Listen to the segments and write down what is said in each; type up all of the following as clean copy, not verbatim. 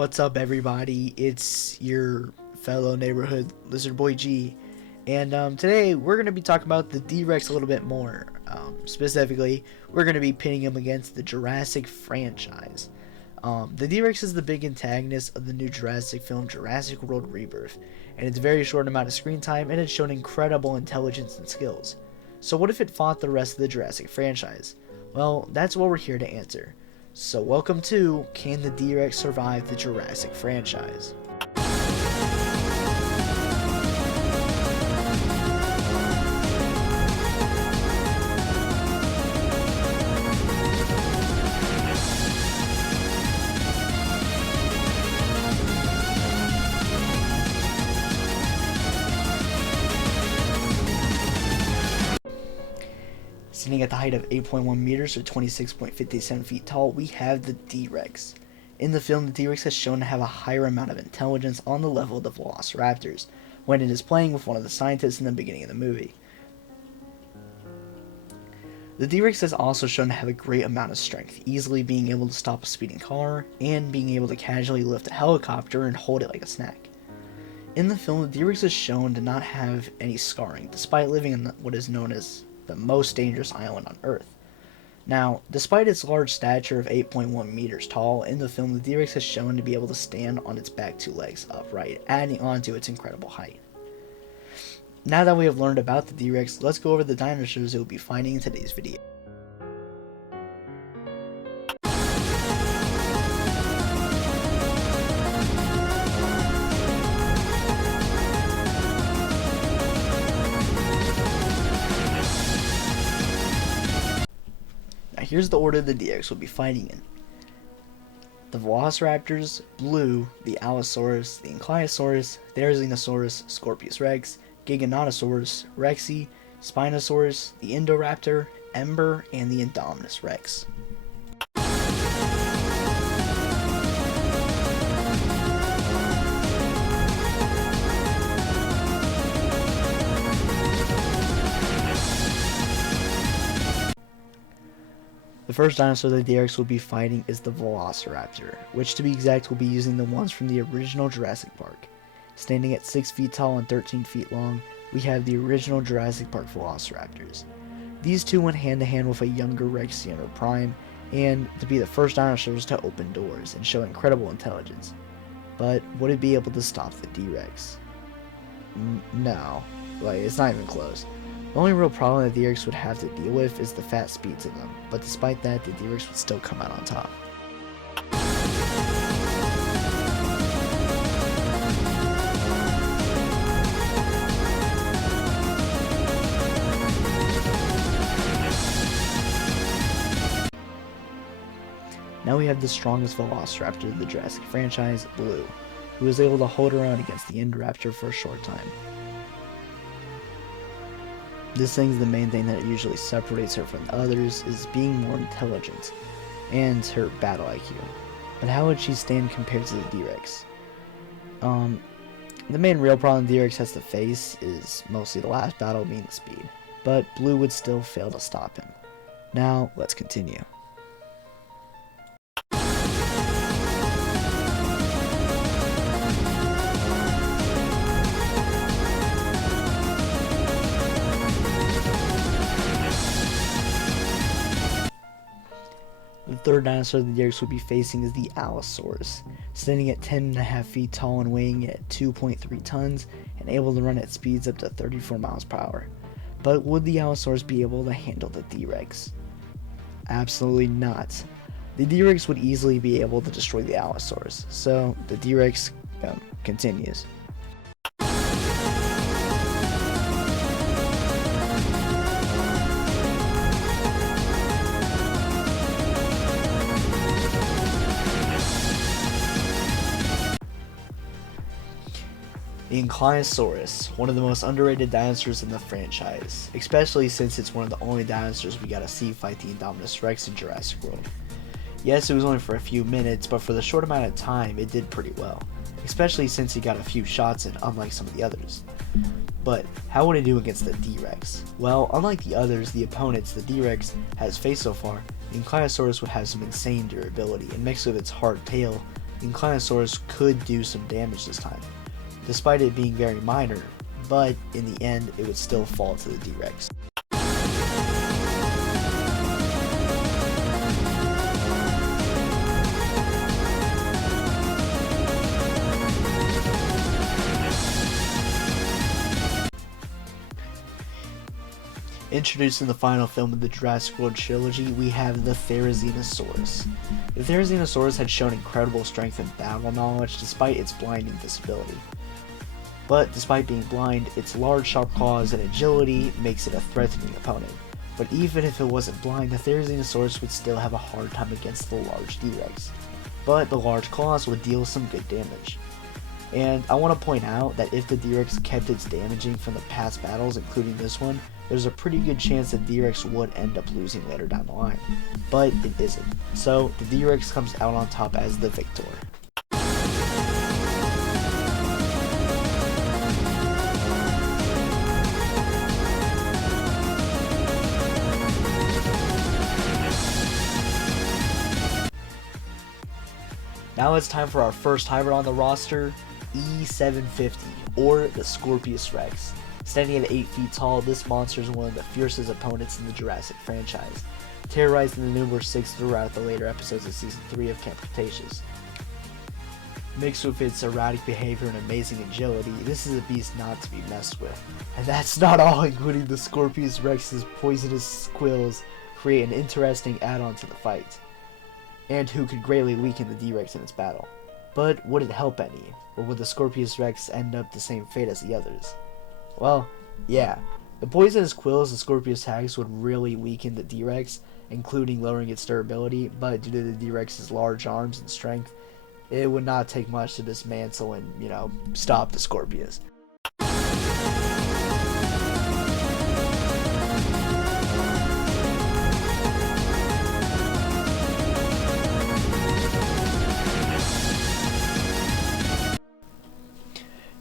What's up, everybody? It's your fellow neighborhood lizard boy G, and today we're going to be talking about the D-Rex a little bit more. Specifically, we're going to be pitting him against the Jurassic franchise. The D-Rex is the big antagonist of the new Jurassic film, Jurassic World Rebirth, and it's a very short amount of screen time, and it's shown incredible intelligence and skills. So what if it fought the rest of the Jurassic franchise? Well, that's what we're here to answer. So welcome to Can the D-Rex Survive the Jurassic Franchise? Sitting at the height of 8.1 meters or 26.57 feet tall, we have the D-Rex. In the film, the D-Rex has shown to have a higher amount of intelligence on the level of the Velociraptors when it is playing with one of the scientists in the beginning of the movie. The D-Rex has also shown to have a great amount of strength, easily being able to stop a speeding car and being able to casually lift a helicopter and hold it like a snack. In the film, the D-Rex is shown to not have any scarring, despite living in what is known as the most dangerous island on Earth. Now, despite its large stature of 8.1 meters tall, in the film the D-Rex has shown to be able to stand on its back two legs upright, adding on to its incredible height. Now that we have learned about the D-Rex, let's go over the dinosaurs it will be fighting in today's video. Here's the order the D-Rex will be fighting in. The Velociraptors, Blue, the Allosaurus, the Ankylosaurus, Therizinosaurus, Scorpius Rex, Giganotosaurus, Rexy, Spinosaurus, the Indoraptor, Ember, and the Indominus Rex. The first dinosaur the D-Rex will be fighting is the Velociraptor, which to be exact will be using the ones from the original Jurassic Park. Standing at 6 feet tall and 13 feet long, we have the original Jurassic Park Velociraptors. These two went hand to hand with a younger Rexy in her prime, and to be the first dinosaurs to open doors and show incredible intelligence. But would it be able to stop the D-Rex? No, it's not even close. The only real problem the D-Rex would have to deal with is the fast speeds of them, but despite that, the D-Rex would still come out on top. Now we have the strongest Velociraptor of the Jurassic franchise, Blue, who was able to hold her own against the Indoraptor for a short time. This thing's the main thing that usually separates her from the others is being more intelligent and her battle IQ. But how would she stand compared to the D-Rex? The main real problem the D-Rex has to face is mostly the last battle being the speed, but Blue would still fail to stop him. Now, let's continue. The third dinosaur the D-Rex will be facing is the Allosaurus, standing at 10.5 feet tall and weighing at 2.3 tons and able to run at speeds up to 34 miles per hour. But would the Allosaurus be able to handle the D-Rex? Absolutely not. The D-Rex would easily be able to destroy the Allosaurus, so the D-Rex continues. The Ankylosaurus, one of the most underrated dinosaurs in the franchise, especially since it's one of the only dinosaurs we got to see fight the Indominus Rex in Jurassic World. Yes, it was only for a few minutes, but for the short amount of time, it did pretty well, especially since he got a few shots in, unlike some of the others. But how would it do against the D-Rex? Well, unlike the others, the opponents the D-Rex has faced so far, the Ankylosaurus would have some insane durability, and mixed with its hard tail, the Ankylosaurus could do some damage this time, despite it being very minor, but in the end it would still fall to the D-Rex. Introduced in the final film of the Jurassic World trilogy, we have the Therizinosaurus. The Therizinosaurus had shown incredible strength and battle knowledge despite its blinding disability. But despite being blind, its large sharp claws and agility makes it a threatening opponent. But even if it wasn't blind, the Therizinosaurus would still have a hard time against the large D-Rex. But the large claws would deal some good damage. And I want to point out that if the D-Rex kept its damaging from the past battles, including this one, there's a pretty good chance that D-Rex would end up losing later down the line. But it isn't. So the D-Rex comes out on top as the victor. Now it's time for our first hybrid on the roster, E750, or the Scorpius Rex. Standing at 8 feet tall, this monster is one of the fiercest opponents in the Jurassic franchise, terrorizing the Number 6 throughout the later episodes of Season 3 of Camp Cretaceous. Mixed with its erratic behavior and amazing agility, this is a beast not to be messed with. And that's not all, including the Scorpius Rex's poisonous quills create an interesting add-on to the fight, and who could greatly weaken the D-Rex in its battle. But would it help any, or would the Scorpius Rex end up the same fate as the others? Well, yeah. The poisonous quills the Scorpius has would really weaken the D-Rex, including lowering its durability, but due to the D-Rex's large arms and strength, it would not take much to dismantle and, stop the Scorpius.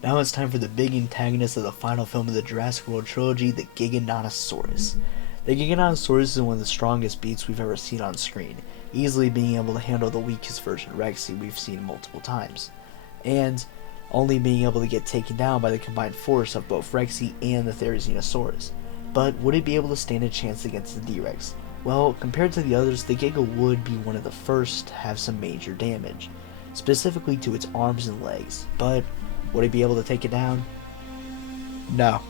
Now it's time for the big antagonist of the final film of the Jurassic World trilogy, the Giganotosaurus. The Giganotosaurus is one of the strongest beasts we've ever seen on screen, easily being able to handle the weakest version Rexy we've seen multiple times, and only being able to get taken down by the combined force of both Rexy and the Therizinosaurus. But would it be able to stand a chance against the D-Rex? Well, compared to the others, the Giga would be one of the first to have some major damage, specifically to its arms and legs, but would it be able to take it down? No.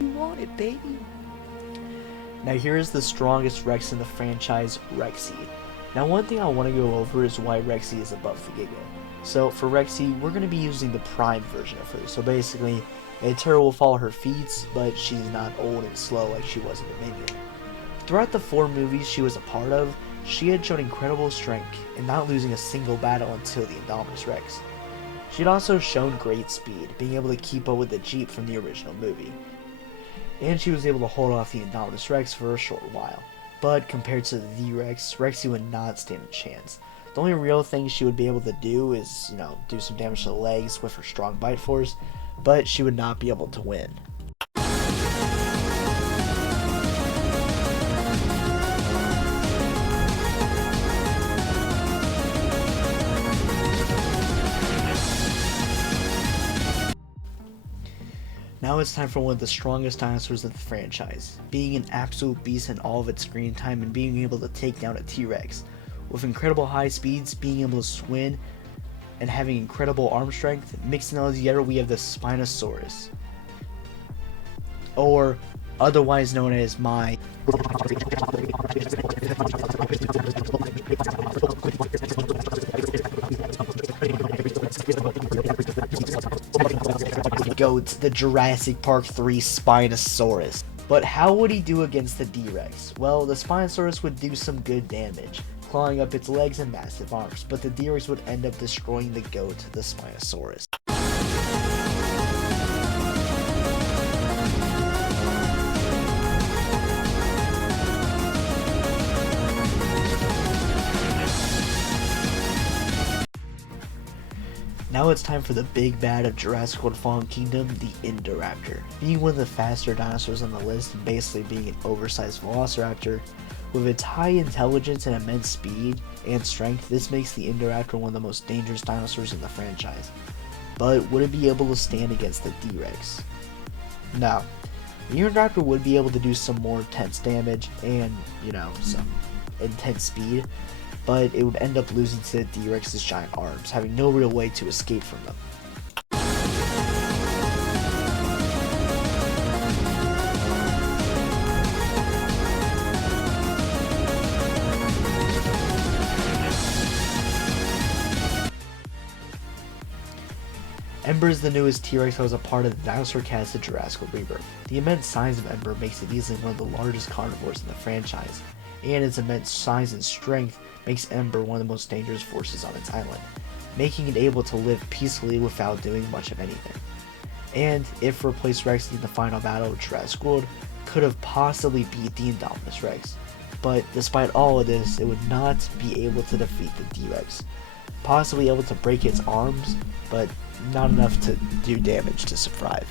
You want it, baby. Now here is the strongest Rex in the franchise, Rexy. Now one thing I want to go over is why Rexy is above the Giga. So for Rexy, we're going to be using the prime version of her. So basically, a terror will follow her feet, but she's not old and slow like she was in Dominion. Throughout the 4 movies she was a part of, she had shown incredible strength and not losing a single battle until the Indominus Rex. She had also shown great speed, being able to keep up with the Jeep from the original movie. And she was able to hold off the Indominus Rex for a short while. But compared to the D-Rex, Rexy would not stand a chance. The only real thing she would be able to do is, do some damage to the legs with her strong bite force, but she would not be able to win. Now it's time for one of the strongest dinosaurs of the franchise, being an absolute beast in all of its screen time and being able to take down a T-Rex. With incredible high speeds, being able to swim, and having incredible arm strength, mixing all together we have the Spinosaurus, or otherwise known as my goat, the Jurassic Park 3 Spinosaurus. But how would he do against the D-Rex? Well, the Spinosaurus would do some good damage, clawing up its legs and massive arms, but the D-Rex would end up destroying the goat, the Spinosaurus. Now it's time for the big bad of Jurassic World Fallen Kingdom, the Indoraptor. Being one of the faster dinosaurs on the list and basically being an oversized velociraptor, with its high intelligence and immense speed and strength, this makes the Indoraptor one of the most dangerous dinosaurs in the franchise. But would it be able to stand against the D-Rex? No. The Indoraptor would be able to do some more intense damage and, some intense speed, but it would end up losing to the D-Rex's giant arms, having no real way to escape from them. Ember is the newest T-Rex that was a part of the dinosaur cast of Jurassic World Rebirth. The immense size of Ember makes it easily one of the largest carnivores in the franchise, and its immense size and strength makes Ember one of the most dangerous forces on its island, making it able to live peacefully without doing much of anything. And if replaced Rexy in the final battle of Jurassic World, could have possibly beat the Indominus Rex, but despite all of this, it would not be able to defeat the D-Rex. Possibly able to break its arms, but not enough to do damage to survive.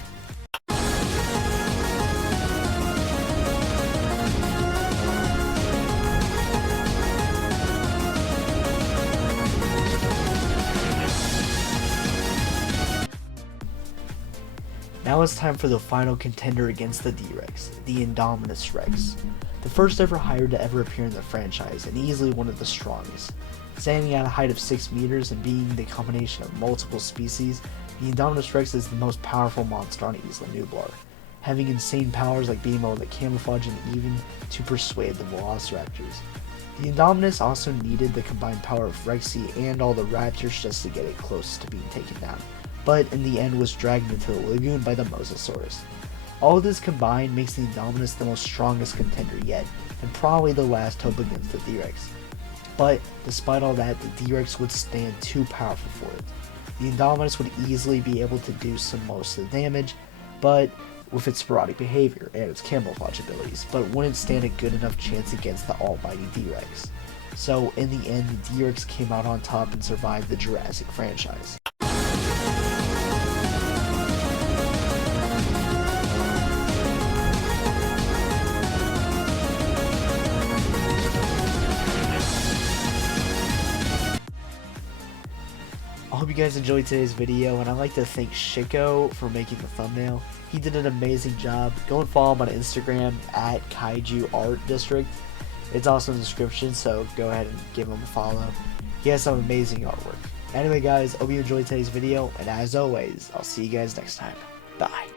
Now it's time for the final contender against the D-Rex, the Indominus Rex. The first ever hybrid to ever appear in the franchise, and easily one of the strongest. Standing at a height of 6 meters and being the combination of multiple species, the Indominus Rex is the most powerful monster on Isla Nublar, having insane powers like being able to camouflage and even to persuade the Velociraptors. The Indominus also needed the combined power of Rexy and all the raptors just to get it close to being taken down, but in the end was dragged into the lagoon by the Mosasaurus. All of this combined makes the Indominus the most strongest contender yet, and probably the last hope against the T-Rex. But despite all that, the D-Rex would stand too powerful for it. The Indominus would easily be able to do most of the damage, but with its sporadic behavior and its camouflage abilities, but wouldn't stand a good enough chance against the almighty D-Rex. So in the end, the D-Rex came out on top and survived the Jurassic franchise. I hope you guys enjoyed today's video, and I'd like to thank Shiko for making the thumbnail. He did an amazing job. Go and follow him on Instagram at Kaiju Art District. It's also in the description, so go ahead and give him a follow. He has some amazing artwork. Anyway guys, hope you enjoyed today's video, and as always, I'll see you guys next time. Bye.